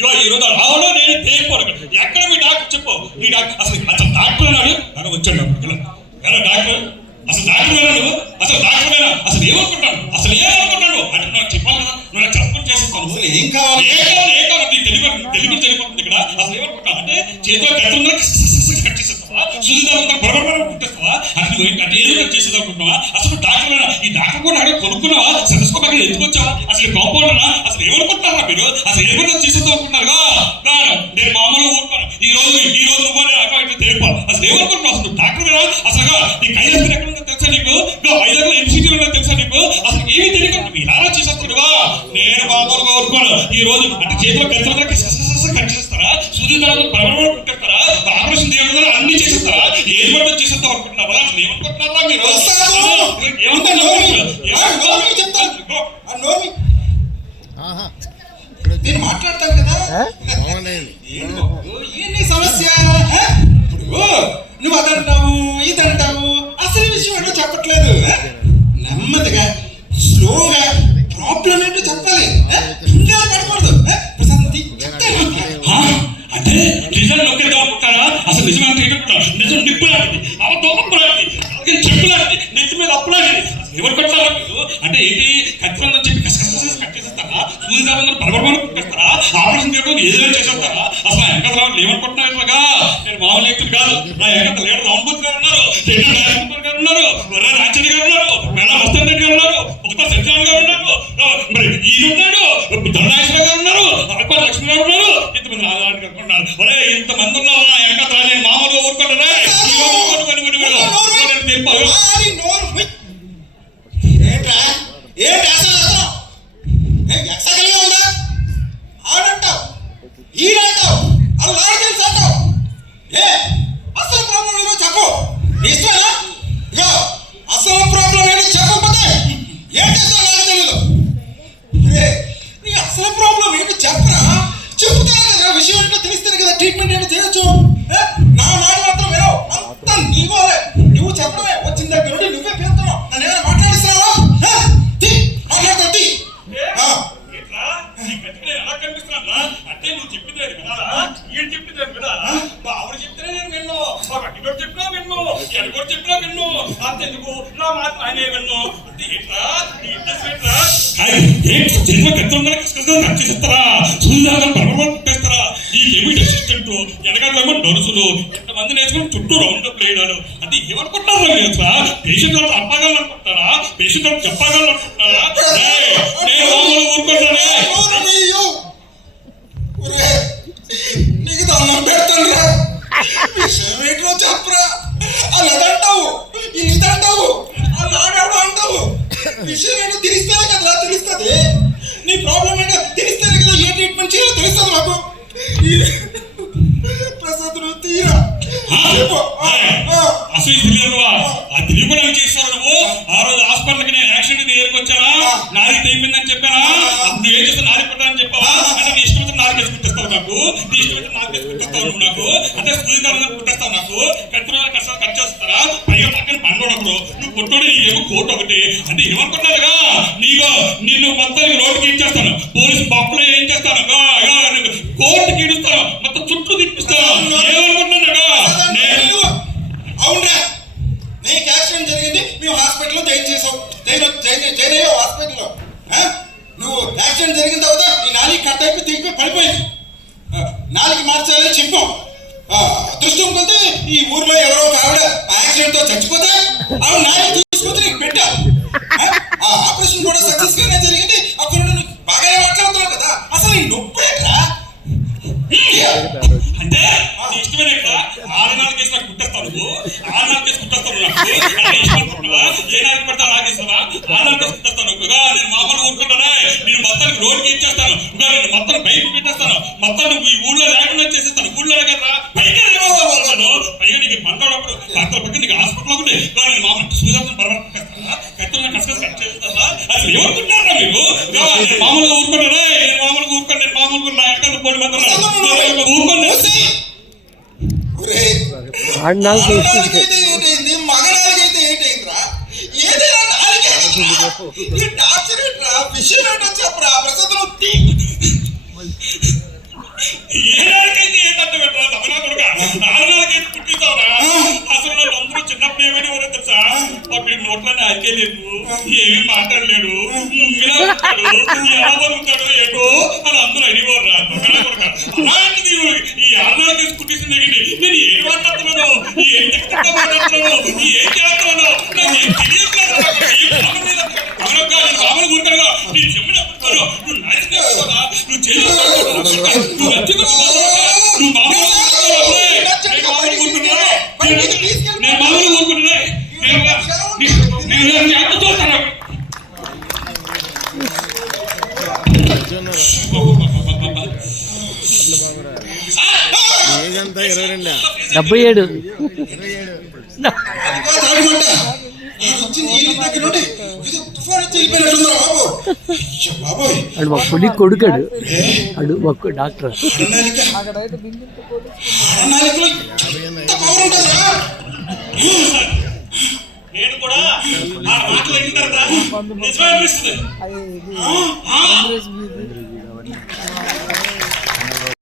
ఇవాళ ఈ రోజు రావడం నేను తేలిపోను. ఎక్కడ మీ డాక్టర్ చెప్పు, మీ డాక్టర్ అసలు డాక్టర్ అన్నాడు అని వచ్చాడు. డాక్టర్ అసలు డాక్టర్ నువ్వు అసలు డాక్టర్ అసలు ఏమనుకుంటాను, అసలు ఏమనుకుంటాను అంటే నాకు చెప్పాలి కదా, నువ్వు చెప్పని చేసేస్తాను. ఏం కావాలి ఏ కావాలి తెలుగు తెలిపోతుంది ఇక్కడ. అసలు ఏమనుకుంటాను అంటే చేతిలో కట్టున్నా కట్ చేసేస్తావా, సుధీదారులతో బొరబొర పుట్టేస్తావా అంటే ఏదో చేసేది అనుకుంటున్నావా? అసలు డాక్టర్ ఈ డాక్టర్ కూడా అడిగి కొనుక్కున్నావా, సరస్కోపకి ఎందుకు వచ్చావా, అసలు కాంపౌండరా, అసలు ఏమనుకుంటున్నారా మీరు, అసలు ఏమన్నా చేసేద్దాం అనుకుంటున్నారుగా? నేను మామూలుగా ఊరుకోను. ఈ రోజు నువ్వు అక్కడ తెలిపాలి. అసలు ఏమనుకుంటున్నావు, అసలు డాక్టర్ కదా, అసలు నీ కైలాసం ఎక్కడ ఉందో తెలుసా నీకు, వైజాగ్ ఎన్సిటీలో ఉందో తెలుసా నీకు, అసలు ఏమీ తెలియదు ఇలా చేసేస్తున్నావా? నేను మామూలుగా ఊరుకోను. ఈ రోజు అంటే చేతిలో గంటల కట్ చేస్తారా, సూర్యదారులు బలబడ పుట్టేస్తారా, ఆపరేషన్ చేయడం అన్ని చేసేస్తారా, ఏది పడితే చేసేద్దాం అనుకుంటున్నారా? అసలు ఏమనుకుంటున్నారా మీరు? నేను మాట్లాడతాను కదా, ఏంటి సమస్య? ఇప్పుడు నువ్వు అదంటావు ఇదంటావు, అసలు విషయం ఏంటో చెప్పట్లేదు. నెమ్మదిగా స్లోగా ప్రాబ్లం ఏంటో చెప్పాలి, పడకూడదు. అంటే నిజం నొక్కేద్దాం అనుకుంటారా? అసలు నిజమంటే నిజం నిప్పు లాంటిది, అవతోపు లాంటిది, చెప్పు లాంటిది, నెత్తి మీద అప్పు లాంటిది. ఎవరు కొట్టారా మీరు? అంటే ఏంటి కత్తిరందని చెప్పి కసకస కట్ చేసేస్తారా, సూర్యదారులందరూ బలబడ పుట్టేస్తారా, ఆపరేషన్ చేయడం ఏదైనా చేసేస్తారా? అసలు వెంకటరావు ఏమనుకుంటున్నారు? ఇట్లాగా నేను మామూలు వ్యక్తులు కాదు. నా వెంకట లేడు రామబూత్ గారు ఉన్నారు, గారు ఉన్నారు, రాజచంద్ర గారు ఉన్నారు, మేళా మస్తాన్ రెడ్డి గారు ఉన్నారు, ఒకటో సత్యనారాయణ గారు ఉన్నారు, మరి ఈయన ఉన్నాడు, ధనరాజేశ్వర గారు ఉన్నారు, అక్బర్ లక్ష్మి గారు ఉన్నారు, ఇంతమంది ఆధార్ గారు ఉన్నారు. ఒరే ఇంతమంది ఉన్నారు నా వెంకట నేను మామూలుగా ఊరుకుంటారా? ఆడంటావు ఈడంటావు అలా తెలుసంటావు. అసలు ప్రాబ్లం ఏమో చెప్పు. ఇష్టమేనా? ఇగో అసలు ప్రాబ్లం ఏంటో చెప్పకపోతే ఏం చేస్తావు నాకు తెలీదు. నీ అసలు ప్రాబ్లం ఏంటో చెప్పరా, చెప్తానే కదా విషయం ఏంటో తెలిస్తేనే కదా ట్రీట్మెంట్ ఏంటో చేయొచ్చు. నా మాట మాత్రం వినవు, అంతా నీవోలే. నువ్వు చెప్పడమే వచ్చిన దగ్గర నుండి నువ్వే పేరుతున్నావు. నన్ను ఏమైనా మాట్లాడిస్తున్నావా? మాట్లాడుతుంది ఎలా కనిపిస్తున్నా అంటే నువ్వు చెప్పింది కదా, ఈయన చెప్పింది కదా, ఆవిడ చెప్తేనే నేను విన్ను, పట్టికోటి చెప్పినా విన్ను, ఎడగోటి చెప్పినా విన్ను, అంతెందుకు నా మాట ఆయనే విన్ను. అంటే ఏంట్రా నీ ఇంట్రెస్ట్ ఏంట్రా? చేతిలో కత్తిరంగా కట్ చేసేస్తారా, సూర్యదారులను బలబడ పుట్టేస్తారా, ఈ కెమిట్ అసిస్టెంట్ ఎనగడలేమో నర్సులు ఇంతమంది నేర్చుకుని చుట్టూ రౌండ్ అప్ వేయడాలు. అంటే ఏమనుకుంటారా మీరు? అసలు పేషెంట్ వాళ్ళు అప్పగలను అనుకుంటారా, పేషెంట్ వాళ్ళు చెప్పగలను అనుకుంటారా? నేను మామూలు ఊరుకుంటానే. నీకు దండం పెడతానురా, విషయం ఏంటో చెప్పరా. అలా అంటావు ఇదంటావు అలా అంటావు, విషయం ఏంటో తెలిస్తేనే కదా తెలుస్తుంది. నీ ప్రాబ్లం ఏంటో తెలిస్తేనే కదా ఏ ట్రీట్మెంట్ చేయాలో తెలుస్తుంది మాకు. ప్రసాద్ తీరా అసలు తెలియదువా? ఆ తెలియకుండా చేస్తావు నువ్వు. ఆ రోజు హాస్పిటల్కి నేను యాక్సిడెంట్ దగ్గరికి వచ్చానా, నాది తెగిపోయిందని చెప్పానా, నువ్వు ఏం చేస్తావు నాది పెట్టాలని చెప్పావా? అంటే నీ ఇష్టం నాలుగు కేసు పుట్టిస్తావు నాకు, నీ ఇష్టం నాలుగు కేసు పుట్టిస్తావు నువ్వు నాకు, అంటే సూర్యదారులను పుట్టిస్తావు నాకు, కత్తిరంగా కట్ చేస్తారా, పైగా పక్కన పండుగప్పుడు నువ్వు పుట్టోడు నీకేమో కోర్టు ఒకటి. అంటే ఏమనుకున్నారుగా నీకు నిన్ను మొత్తానికి రోడ్డుకి ఏం చేస్తాను, పోలీసు బాపులో ఏం చేస్తాను, కోర్టుకి ఇడుస్తాను, మొత్తం చుట్టూ తిప్పిస్తాను. ఏమనుకుంటున్నాగా? అవునరా, నీకు యాక్సిడెంట్ జరిగింది, మేము హాస్పిటల్లో జాయిన్ చేసావు, జాయిన్ అయ్యావు హాస్పిటల్లో. నువ్వు యాక్సిడెంట్ జరిగిన తర్వాత ఈ నాలుగు కట్ అయిపోయి తెగిపోయి పడిపోయింది, నాలుగు మార్చాలని చెప్పాం. అదృష్టం కొద్ది ఈ ఊర్లో ఎవరో ఒక ఆవిడ యాక్సిడెంట్ తో చచ్చిపోతే ఆవిడ నాలుగు తీసుకొచ్చి నీకు పెట్టా. ఆపరేషన్ కూడా సక్సెస్ గానే జరిగింది. అక్కడ నువ్వు బాగానే మాట్లాడుతున్నావు కదా, అసలు ఈ నొప్పి ఏంట్రా? అంటే ఇష్టమైన ఆరు నాలుగు కేసు నాకు కుట్టేస్తావు నువ్వు, ఆరు నాలుగు కేసు కుట్టేస్తావు నాకు, ఏ నాలుగు పడతా నాకేస్తావా? ఆరు నాలుగు కేసు కుట్టేస్తావు నాకు. నేను మామూలు ఊరుకుంటానే, నేను మొత్తానికి రోడ్డుకి ఇచ్చేస్తాను, నేను మొత్తం బైక్ పెట్టేస్తాను, మొత్తం నువ్వు ఈ ఊళ్ళో లేకుండా చేసేస్తాను. ఊళ్ళో కదా పైగా పైగా నీకు పంటప్పుడు డాక్టర్ పక్కన నీకు హాస్పిటల్ ఒకటి, నేను మామూలు సూర్యదారులను బలబడ పుట్టేస్తానా, కత్తిరంగా కసకస కట్ చేస్తానా? అసలు ఏమనుకుంటున్నారా మీరు? నేను మామూలుగా ఊరుకుంటానే, నేను మామూలుగా ఊరుకోండి, నేను మామూలుగా నా ఎక్కడ పోటీ మంది ఊరుకోండి. మగనాలకైతే ఏంటైందిరా, ఏదైనా విషయం ఏంటో చెప్పరా. ప్రస్తుతం ఏ నాలుకైతే ఏ తట్ట పెట్టరా తమనా కొడుక నాలుగైతే పుట్టిస్తావురా అసలు నన్ను అందరూ చిన్నప్పుడు ఏమైనా ఎవరో తెలుసా వాటి నోట్లనే అరికేలేదు ఏమీ మాట్లాడలేడు ముంగిలా ఉంటాడు ఎలా బతుకుతాడు ఏటో అని అందరూ అడిగోర్రా తమనా కొడుక అలాంటిది ఈ ఆడనాలకి పుట్టించిన దగ్గర నేను ఏం మాట్లాడుతున్నాను ఏం చెప్తున్నా మాట్లాడుతున్నాను ఏం చేస్తున్నాను నాకు ఏం తెలియట్లేదు బాబులు కూర్చోగా నీ చెప్పులు ఎప్పుడుతాను నువ్వు నడిచిపోతావా నువ్వు చేయలేదు నువ్వు నువ్వు నేను బాబులు కోరుకుంటున్నా నేను ఎంత చూస్తాను ఏదంతా 22 77 అడు మా పులి కొడుకాడు అడు ఒక డాక్టర్ నేను కూడా ఆ మాటలు అయిన తర్వాత నిజమే అనిపిస్తుంది